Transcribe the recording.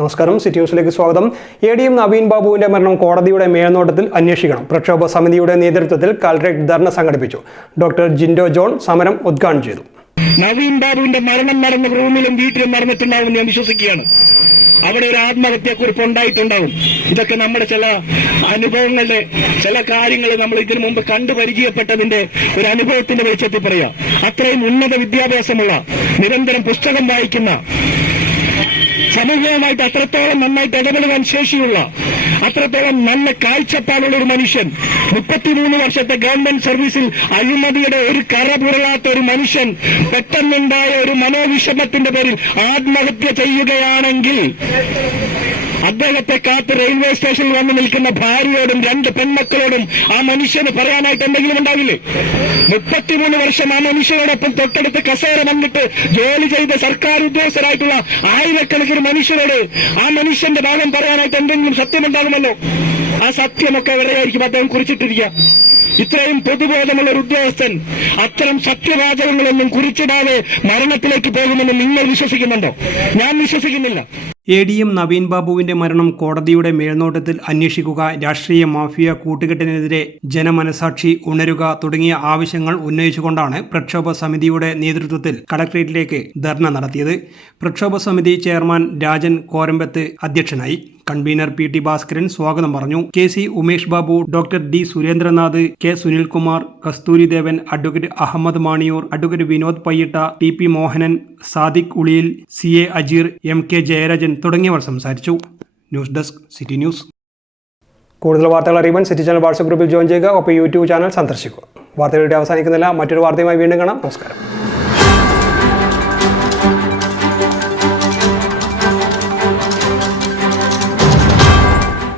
നമസ്കാരം, സിറ്റി ന്യൂസിലേക്ക് സ്വാഗതം. ADM നവീൻ ബാബുവിന്റെ മരണം കോടതിയുടെ മേൽനോട്ടത്തിൽ അന്വേഷിക്കണം. പ്രക്ഷോഭ സമിതിയുടെ നേതൃത്വത്തിൽ കലക്ടറേറ്റ് ധർണ സംഘടിപ്പിച്ചു. ഡോക്ടർ ജിൻഡോ ജോൺ സമരം ഉദ്ഘാടനം ചെയ്തു. നവീൻ ബാബുവിന്റെ മരണം നടന്ന റൂമിലും വീട്ടിലും നടന്നിട്ടുണ്ടാവും ഞാൻ വിശ്വസിക്കുകയാണ്. അവിടെ ഒരു ആത്മഹത്യക്കുറിപ്പ് ഉണ്ടായിട്ടുണ്ടാവും. ഇതൊക്കെ നമ്മുടെ ചില അനുഭവങ്ങളുടെ ചില കാര്യങ്ങൾ നമ്മൾ ഇതിനു മുമ്പ് കണ്ടു പരിചയപ്പെട്ടതിന്റെ ഒരു അനുഭവത്തിന്റെ വെളിച്ചത്തിൽ പറയാം. അത്രയും ഉന്നത വിദ്യാഭ്യാസമുള്ള, നിരന്തരം പുസ്തകം വായിക്കുന്ന, സമൂഹവുമായിട്ട് അത്രത്തോളം നന്നായിട്ട് ഇടപെടുവാൻ ശേഷിയുള്ള, അത്രത്തോളം നല്ല കാഴ്ചപ്പാടുള്ള ഒരു മനുഷ്യൻ, 33 വർഷത്തെ ഗവൺമെന്റ് സർവീസിൽ അഴിമതിയുടെ ഒരു കറപുരളാത്ത ഒരു മനുഷ്യൻ പെട്ടെന്നുണ്ടായ ഒരു മനോവിഷമത്തിന്റെ പേരിൽ ആത്മഹത്യ ചെയ്യുകയാണെങ്കിൽ അദ്ദേഹത്തെ കാത്ത് റെയിൽവേ സ്റ്റേഷനിൽ വന്നു നിൽക്കുന്ന ഭാര്യയോടും 2 പെൺമക്കളോടും ആ മനുഷ്യന് പറയാനായിട്ട് എന്തെങ്കിലും ഉണ്ടാവില്ലേ? 33 വർഷം ആ മനുഷ്യനോടൊപ്പം തൊട്ടടുത്ത് കസേര വന്നിട്ട് ജോലി ചെയ്ത സർക്കാർ ഉദ്യോഗസ്ഥരായിട്ടുള്ള ആയിരക്കണക്കിന് മനുഷ്യരോട് ആ മനുഷ്യന്റെ ഭാഗം പറയാനായിട്ട് എന്തെങ്കിലും സത്യമുണ്ടാകുമല്ലോ. ആ സത്യമൊക്കെ എവിടെയായിരിക്കും അദ്ദേഹം കുറിച്ചിട്ടിരിക്കുക? ഇത്രയും പൊതുബോധമുള്ള ഒരു ഉദ്യോഗസ്ഥൻ അത്തരം സത്യവാചകങ്ങളൊന്നും കുറിച്ചിടാതെ മരണത്തിലേക്ക് പോകുമെന്ന് നിങ്ങൾ വിശ്വസിക്കുന്നുണ്ടോ? ഞാൻ വിശ്വസിക്കുന്നില്ല. ADM നവീൻ ബാബുവിന്റെ മരണം കോടതിയുടെ മേൽനോട്ടത്തിൽ അന്വേഷിക്കുക, രാഷ്ട്രീയ മാഫിയ കൂട്ടുകെട്ടിനെതിരെ ജനമനസാക്ഷി ഉണരുക തുടങ്ങിയ ആവശ്യങ്ങൾ ഉന്നയിച്ചുകൊണ്ടാണ് പ്രക്ഷോഭ സമിതിയുടെ നേതൃത്വത്തിൽ കളക്ടറേറ്റിലേക്ക് ധർണ നടത്തിയത്. പ്രക്ഷോഭ സമിതി ചെയർമാൻ രാജൻ കോരമ്പത്ത് അധ്യക്ഷനായി. കൺവീനർ PT ഭാസ്കരൻ സ്വാഗതം പറഞ്ഞു. KC Umesh Babu, doctor D Surendranath, K Sunilkumar, Kasthuri Devan, advocate Ahmed Maniyoor, advocate Vinod Payyatta, TP Mohanan, Sadiq Uliyil, CA Ajeer, MK Jayarajan തുടങ്ങിയവർ സംസാരിച്ചു. News desk, city news. കൂടുതൽ വാർത്തകൾ അറിയുവാൻ സിറ്റി ചാനൽ വാട്സ്ആപ്പ് ഗ്രൂപ്പിൽ ജോയിൻ ചെയ്യുക. ഒപ്പം YouTube ചാനൽ സന്ദർശിക്കുക. വാർത്തകളുടെ അവസാനിക്കുന്നില്ല. മറ്റൊരു വാർത്തയുമായി വീണ്ടും കാണാം. നമസ്കാരം.